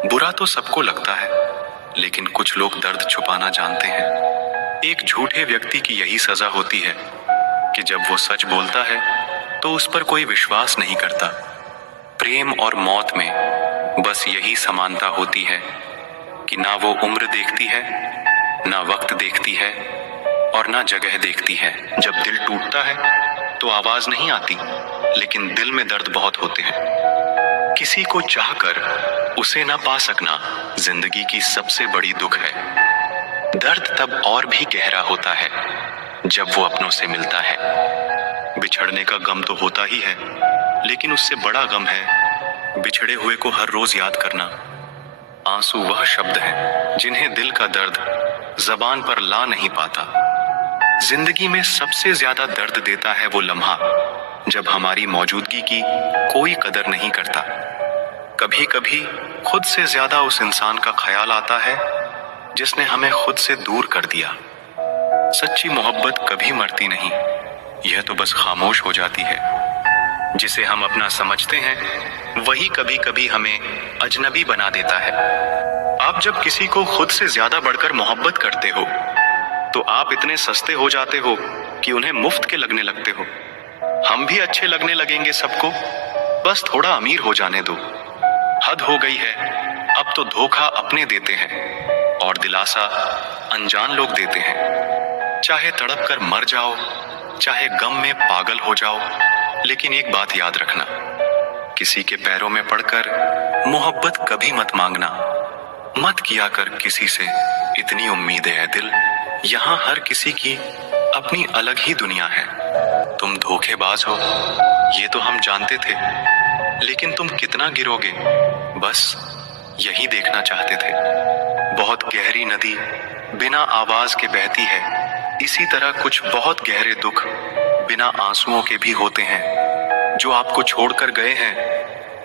बुरा तो सबको लगता है, लेकिन कुछ लोग दर्द छुपाना जानते हैं। एक झूठे व्यक्ति की यही सजा होती है कि जब वो सच बोलता है तो उस पर कोई विश्वास नहीं करता। प्रेम और मौत में बस यही समानता होती है कि ना वो उम्र देखती है, ना वक्त देखती है और ना जगह देखती है। जब दिल टूटता है तो आवाज नहीं आती, लेकिन दिल में दर्द बहुत होते हैं। किसी को चाहकर उसे ना पा सकना जिंदगी की सबसे बड़ी दुख है। दर्द तब और भी गहरा होता है जब वो अपनों से मिलता है। बिछड़ने का गम तो होता ही है, लेकिन उससे बड़ा गम है बिछड़े हुए को हर रोज याद करना। आंसू वह शब्द हैं जिन्हें दिल का दर्द जबान पर ला नहीं पाता। जिंदगी में सबसे ज्यादा दर्द देता है वो लम्हा जब हमारी मौजूदगी की कोई कदर नहीं करता। कभी कभी खुद से ज्यादा उस इंसान का ख्याल आता है जिसने हमें खुद से दूर कर दिया। सच्ची मोहब्बत कभी मरती नहीं, यह तो बस खामोश हो जाती है। जिसे हम अपना समझते हैं वही कभी कभी हमें अजनबी बना देता है। आप जब किसी को खुद से ज्यादा बढ़कर मोहब्बत करते हो तो आप इतने सस्ते हो जाते हो कि उन्हें मुफ्त के लगने लगते हो। हम भी अच्छे लगने लगेंगे सबको, बस थोड़ा अमीर हो जाने दो। हद हो गई है, अब तो धोखा अपने देते हैं और दिलासा अनजान लोग देते हैं। चाहे तड़प कर मर जाओ, चाहे गम में पागल हो जाओ, लेकिन एक बात याद रखना, किसी के पैरों में पड़कर मोहब्बत कभी मत मांगना। मत किया कर किसी से इतनी उम्मीदें है दिल, यहाँ हर किसी की अपनी अलग ही दुनिया है। तुम धोखेबाज हो ये तो हम जानते थे, लेकिन तुम कितना गिरोगे बस यही देखना चाहते थे। बहुत गहरी नदी बिना आवाज के बहती है, इसी तरह कुछ बहुत गहरे दुख बिना आंसुओं के भी होते हैं। जो आपको छोड़कर गए हैं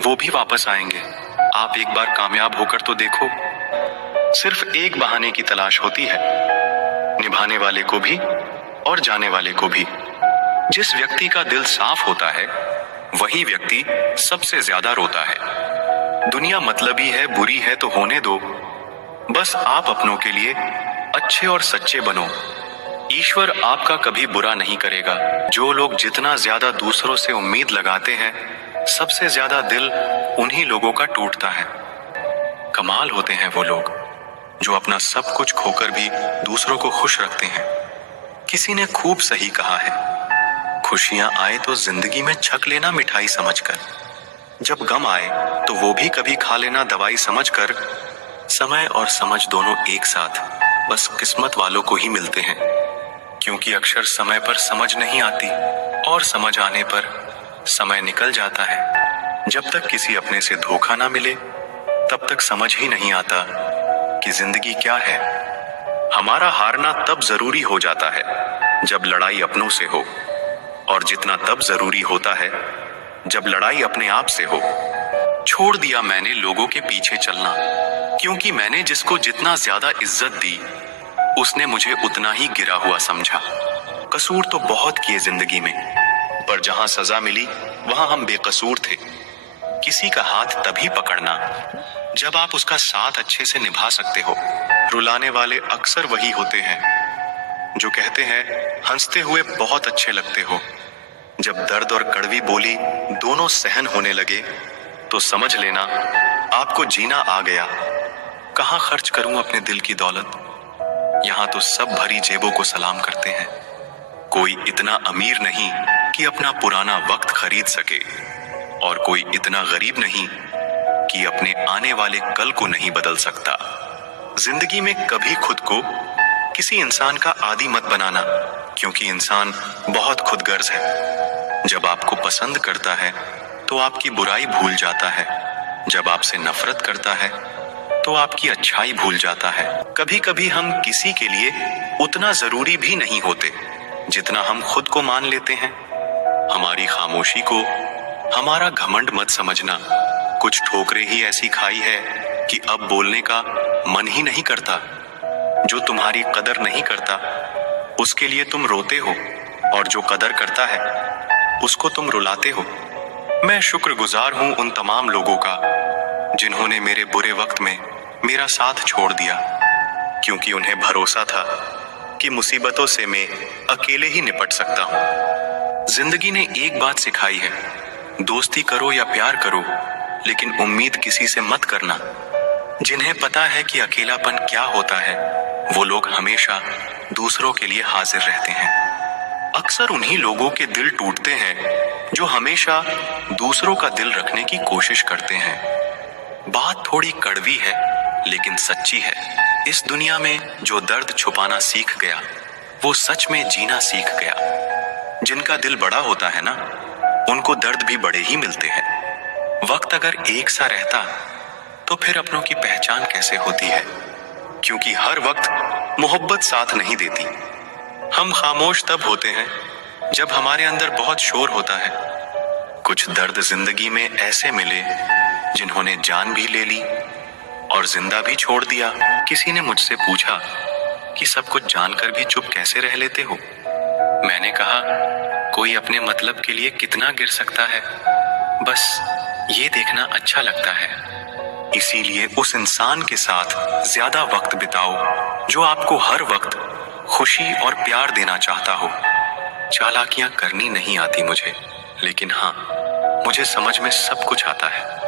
वो भी वापस आएंगे। आप एक बार कामयाब होकर तो देखो। सिर्फ एक बहाने की तलाश होती है, निभाने वाले को भी और जाने वाले को भी। जिस व्यक्ति का दिल साफ होता है वही व्यक्ति सबसे ज्यादा रोता है। दुनिया मतलबी है, बुरी है तो होने दो, बस आप अपनों के लिए अच्छे और सच्चे बनो। ईश्वर आपका कभी बुरा नहीं करेगा। जो लोग जितना ज्यादा दूसरों से उम्मीद लगाते हैं, सबसे ज्यादा दिल उन्हीं लोगों का टूटता है। कमाल होते हैं वो लोग जो अपना सब कुछ खोकर भी दूसरों को खुश रखते हैं। किसी ने खूब सही कहा है, खुशियां आए तो जिंदगी में छक लेना मिठाई समझकर, जब गम आए तो वो भी कभी खा लेना दवाई समझकर। समय और समझ दोनों एक साथ बस किस्मत वालों को ही मिलते हैं, क्योंकि अक्सर समय पर समझ नहीं आती और समझ आने पर समय निकल जाता है। जब तक किसी अपने से धोखा ना मिले तब तक समझ ही नहीं आता कि जिंदगी क्या है। हमारा हारना तब जरूरी हो जाता है जब लड़ाई अपनों से हो, और जितना तब जरूरी होता है जब लड़ाई अपने आप से हो। छोड़ दिया मैंने लोगों के पीछे चलना, क्योंकि मैंने जिसको जितना ज्यादा इज्जत दी उसने मुझे उतना ही गिरा हुआ समझा। कसूर तो बहुत किए जिंदगी में, पर जहां सजा मिली वहां हम बेकसूर थे। किसी का हाथ तभी पकड़ना जब आप उसका साथ अच्छे से निभा सकते हो। रुलाने वाले अक्सर वही होते हैं जो कहते हैं हंसते हुए बहुत अच्छे लगते हो। जब दर्द और कड़वी बोली दोनों सहन होने लगे तो समझ लेना आपको जीना आ गया। कहाँ खर्च करूं अपने दिल की दौलत, यहाँ तो सब भरी जेबों को सलाम करते हैं। कोई इतना अमीर नहीं कि अपना पुराना वक्त खरीद सके, और कोई इतना गरीब नहीं कि अपने आने वाले कल को नहीं बदल सकता। जिंदगी में कभी खुद को किसी इंसान का आदी मत बनाना, क्योंकि इंसान बहुत खुदगर्ज है। जब आपको पसंद करता है तो आपकी बुराई भूल जाता है, जब आपसे नफरत करता है तो आपकी अच्छाई भूल जाता है। कभी कभी हम किसी के लिए उतना जरूरी भी नहीं होते जितना हम खुद को मान लेते हैं। हमारी खामोशी को हमारा घमंड मत समझना। कुछ ठोकरें ही ऐसी खाई है कि अब बोलने का मन ही नहीं करता। जो तुम्हारी कदर नहीं करता उसके लिए तुम रोते हो, और जो कदर करता है उसको तुम रुलाते हो। मैं शुक्रगुजार हूं उन तमाम लोगों का जिन्होंने मेरे बुरे वक्त में मेरा साथ छोड़ दिया, क्योंकि उन्हें भरोसा था कि मुसीबतों से मैं अकेले ही निपट सकता हूं। जिंदगी ने एक बात सिखाई है, दोस्ती करो या प्यार करो, लेकिन उम्मीद किसी से मत करना। जिन्हें पता है कि अकेलापन क्या होता है, वो लोग हमेशा दूसरों के लिए हाजिर रहते हैं। अक्सर उन्हीं लोगों के दिल टूटते हैं जो हमेशा दूसरों का दिल रखने की कोशिश करते हैं। बात थोड़ी कड़वी है लेकिन सच्ची है। इस दुनिया में जो दर्द छुपाना सीख गया, वो सच में जीना सीख गया। जिनका दिल बड़ा होता है ना, उनको दर्द भी बड़े ही मिलते हैं। वक्त अगर एक सा रहता तो फिर अपनों की पहचान कैसे होती है, क्योंकि हर वक्त मोहब्बत साथ नहीं देती। हम खामोश तब होते हैं जब हमारे अंदर बहुत शोर होता है। कुछ दर्द जिंदगी में ऐसे मिले जिन्होंने जान भी ले ली और जिंदा भी छोड़ दिया। किसी ने मुझसे पूछा कि सब कुछ जानकर भी चुप कैसे रह लेते हो। मैंने कहा, कोई अपने मतलब के लिए कितना गिर सकता है, बस ये देखना अच्छा लगता है। इसीलिए उस इंसान के साथ ज्यादा वक्त बिताओ जो आपको हर वक्त खुशी और प्यार देना चाहता हो। चालाकियां करनी नहीं आती मुझे, लेकिन हाँ, मुझे समझ में सब कुछ आता है।